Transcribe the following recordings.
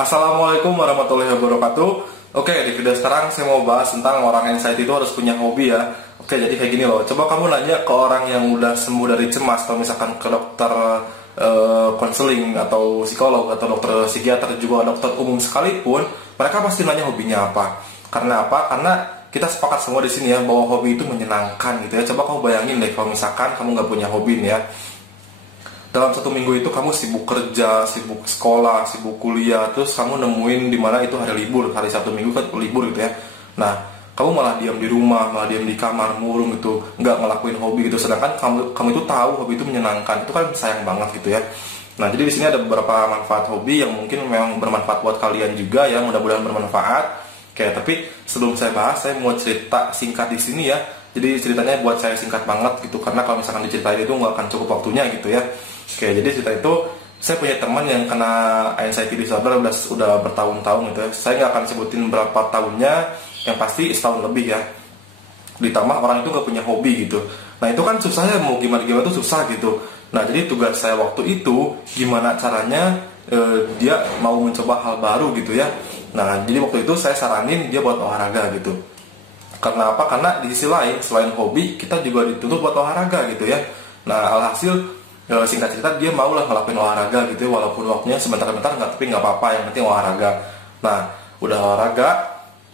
Assalamualaikum warahmatullahi wabarakatuh. Oke, di video sekarang saya mau bahas tentang orang anxiety itu harus punya hobi ya. Oke, jadi kayak gini loh. Coba kamu nanya ke orang yang udah sembuh dari cemas, atau misalkan ke dokter konseling atau psikolog atau dokter psikiater, juga dokter umum sekalipun, mereka pasti nanya hobinya apa. Karena apa? Karena kita sepakat semua di sini ya bahwa hobi itu menyenangkan gitu ya. Coba kamu bayangin deh kalau misalkan kamu nggak punya hobi nih ya. Dalam satu minggu itu kamu sibuk kerja, sibuk sekolah, sibuk kuliah, terus kamu nemuin di mana itu hari libur, hari Sabtu Minggu kan libur gitu ya. Nah, kamu malah diam di rumah, malah diam di kamar, murung gitu, nggak ngelakuin hobi gitu. Sedangkan kamu itu tahu hobi itu menyenangkan, itu kan sayang banget gitu ya. Nah, jadi di sini ada beberapa manfaat hobi yang mungkin memang bermanfaat buat kalian juga ya, mudah-mudahan bermanfaat. Oke, tapi sebelum saya bahas, saya mau cerita singkat di sini ya. Jadi ceritanya buat saya singkat banget gitu, karena kalau misalkan diceritain itu nggak akan cukup waktunya gitu ya. Oke, jadi cerita itu, saya punya teman yang kena anxiety disorder udah bertahun-tahun gitu ya. Saya nggak akan sebutin berapa tahunnya, yang pasti setahun lebih ya. Ditambah orang itu nggak punya hobi gitu. Nah itu kan susah ya, mau gimana-gimana tuh susah gitu. Nah jadi tugas saya waktu itu, gimana caranya dia mau mencoba hal baru gitu ya. Nah jadi waktu itu saya saranin dia buat olahraga gitu. Karena apa? Karena di sisi lain, selain hobi, kita juga dituntut buat olahraga gitu ya. Nah alhasil, singkat cerita dia mau lah ngelakuin olahraga gitu ya, walaupun waktunya sebentar-bentar nggak, tapi nggak apa-apa, yang penting olahraga. Nah udah olahraga,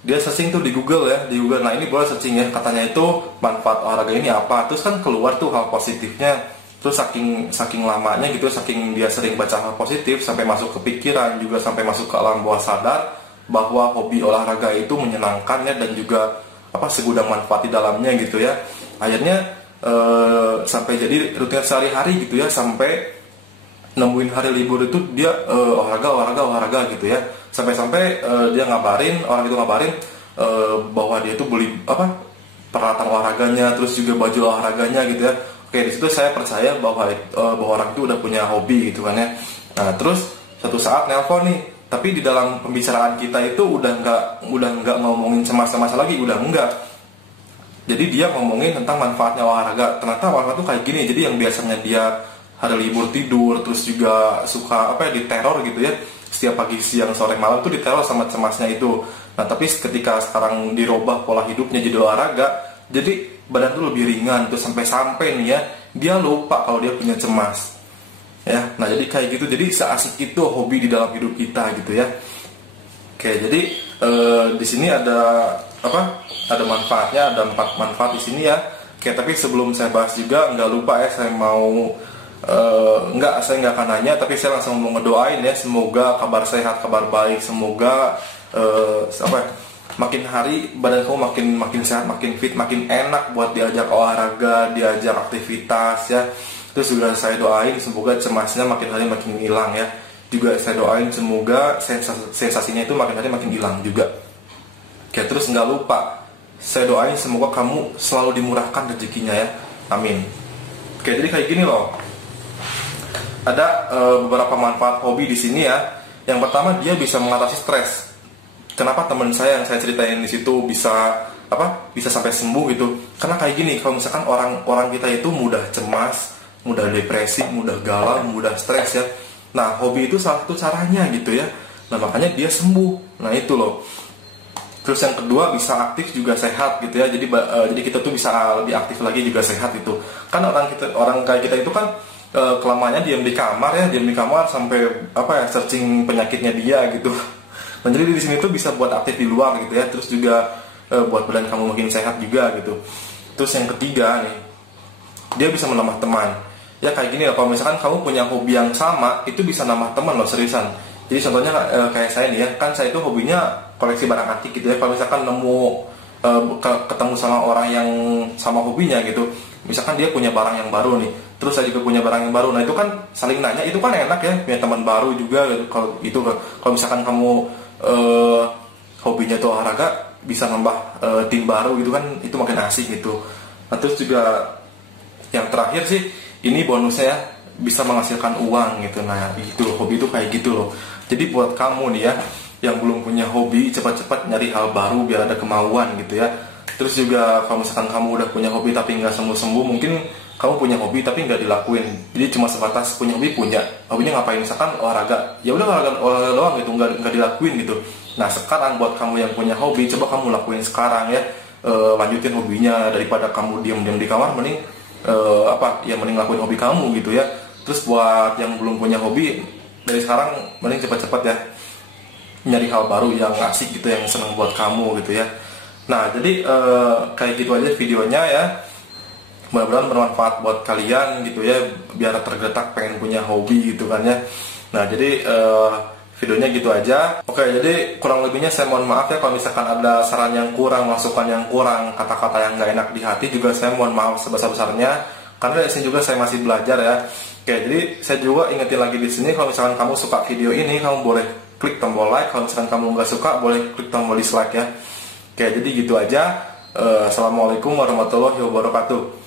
dia searching tuh di Google ya, di Google. Nah ini boleh searching ya, katanya itu manfaat olahraga ini apa, terus kan keluar tuh hal positifnya. Terus saking lamanya gitu, saking dia sering baca hal positif, sampai masuk ke pikiran, juga sampai masuk ke alam bawah sadar bahwa hobi olahraga itu menyenangkan ya, dan juga segudang manfaat di dalamnya gitu ya. Akhirnya sampai jadi rutin sehari-hari gitu ya, sampai nemuin hari libur itu dia olahraga gitu ya, sampai dia orang itu ngabarin bahwa dia itu beli peralatan olahraganya, terus juga baju olahraganya gitu ya. Oke, di situ saya percaya bahwa orang itu udah punya hobi gitu kan ya. Nah terus satu saat nelpon nih, tapi di dalam pembicaraan kita itu udah nggak ngomongin cemas-cemas lagi, udah enggak. Jadi dia ngomongin tentang manfaatnya olahraga. Ternyata olahraga tuh kayak gini. Jadi yang biasanya dia hari libur tidur, terus juga suka diteror gitu ya, setiap pagi, siang, sore, malam tuh diteror sama cemasnya itu. Nah tapi ketika sekarang dirubah pola hidupnya jadi olahraga, jadi badan tuh lebih ringan tuh, sampai nih ya, dia lupa kalau dia punya cemas ya. Nah jadi kayak gitu. Jadi seasik itu hobi di dalam hidup kita gitu ya. Oke, jadi di sini ada ada manfaatnya, ada 4 manfaat di sini ya. Oke, tapi sebelum saya bahas juga, nggak lupa ya, saya mau saya nggak akan nanya, tapi saya langsung mau ngedoain ya, semoga kabar sehat, kabar baik, semoga makin hari badan kamu makin sehat, makin fit, makin enak buat diajak olahraga, diajak aktivitas ya. Terus juga saya doain semoga cemasnya makin hari makin hilang ya. Juga saya doain semoga sensasinya itu makin hari makin hilang juga. Oke, terus nggak lupa, saya doain semoga kamu selalu dimurahkan rezekinya ya. Amin. Oke, jadi kayak gini loh. Ada beberapa manfaat hobi di sini ya. Yang pertama, dia bisa mengatasi stres. Kenapa teman saya yang saya ceritain di situ bisa sampai sembuh gitu? Karena kayak gini, kalau misalkan orang kita itu mudah cemas, mudah depresi, mudah galau, mudah stres ya. Nah, hobi itu salah satu caranya gitu ya. Nah, makanya dia sembuh. Nah, itu loh. Terus yang kedua, bisa aktif juga sehat gitu ya. Jadi kita tuh bisa lebih aktif lagi juga sehat itu. Kan orang kayak kita itu kan kelamannya diam di kamar sampai searching penyakitnya dia gitu. Nah, jadi di sini tuh bisa buat aktif di luar gitu ya. Terus juga buat badan kamu makin sehat juga gitu. Terus yang ketiga nih, dia bisa menambah teman. Ya kayak gini, kalau misalkan kamu punya hobi yang sama, itu bisa nambah teman loh, seriusan. Jadi contohnya kayak saya nih ya, kan saya itu hobinya koleksi barang antik gitu ya. Kalau misalkan ketemu sama orang yang sama hobinya gitu, misalkan dia punya barang yang baru nih, terus saya juga punya barang yang baru, nah itu kan saling nanya, itu kan enak ya, punya teman baru juga gitu. Kalau misalkan kamu hobinya itu olahraga, bisa nambah tim baru gitu kan, itu makin asik gitu. Nah terus juga yang terakhir sih, ini bonusnya ya, bisa menghasilkan uang gitu. Nah itu hobi itu kayak gitu loh. Jadi buat kamu nih ya, yang belum punya hobi, cepat-cepat nyari hal baru biar ada kemauan gitu ya. Terus juga kalau misalkan kamu udah punya hobi tapi nggak sembuh-sembuh, mungkin kamu punya hobi tapi nggak dilakuin. Jadi cuma sebatas punya hobi, hobinya ngapain, misalkan olahraga, ya udah olahraga doang gitu, nggak dilakuin gitu. Nah sekarang buat kamu yang punya hobi, coba kamu lakuin sekarang ya. Lanjutin hobinya, daripada kamu diam-diam di kamar, mending mending lakuin hobi kamu gitu ya. Terus buat yang belum punya hobi, dari sekarang mending cepat-cepat ya nyari hal baru yang asik gitu, yang seneng buat kamu gitu ya. Nah jadi kayak gitu aja videonya ya, mudah-mudahan bermanfaat buat kalian gitu ya, biar tergetak pengen punya hobi gitu kan ya. Nah jadi videonya gitu aja. Oke, jadi kurang lebihnya saya mohon maaf ya kalau misalkan ada saran yang kurang, masukan yang kurang, kata-kata yang gak enak di hati juga saya mohon maaf sebesar-besarnya, karena di sini juga saya masih belajar ya. Oke, jadi saya juga ingetin lagi di sini, kalau misalkan kamu suka video ini, kamu boleh klik tombol like. Kalau misalkan kamu nggak suka, boleh klik tombol dislike ya. Oke, jadi gitu aja. Assalamualaikum warahmatullahi wabarakatuh.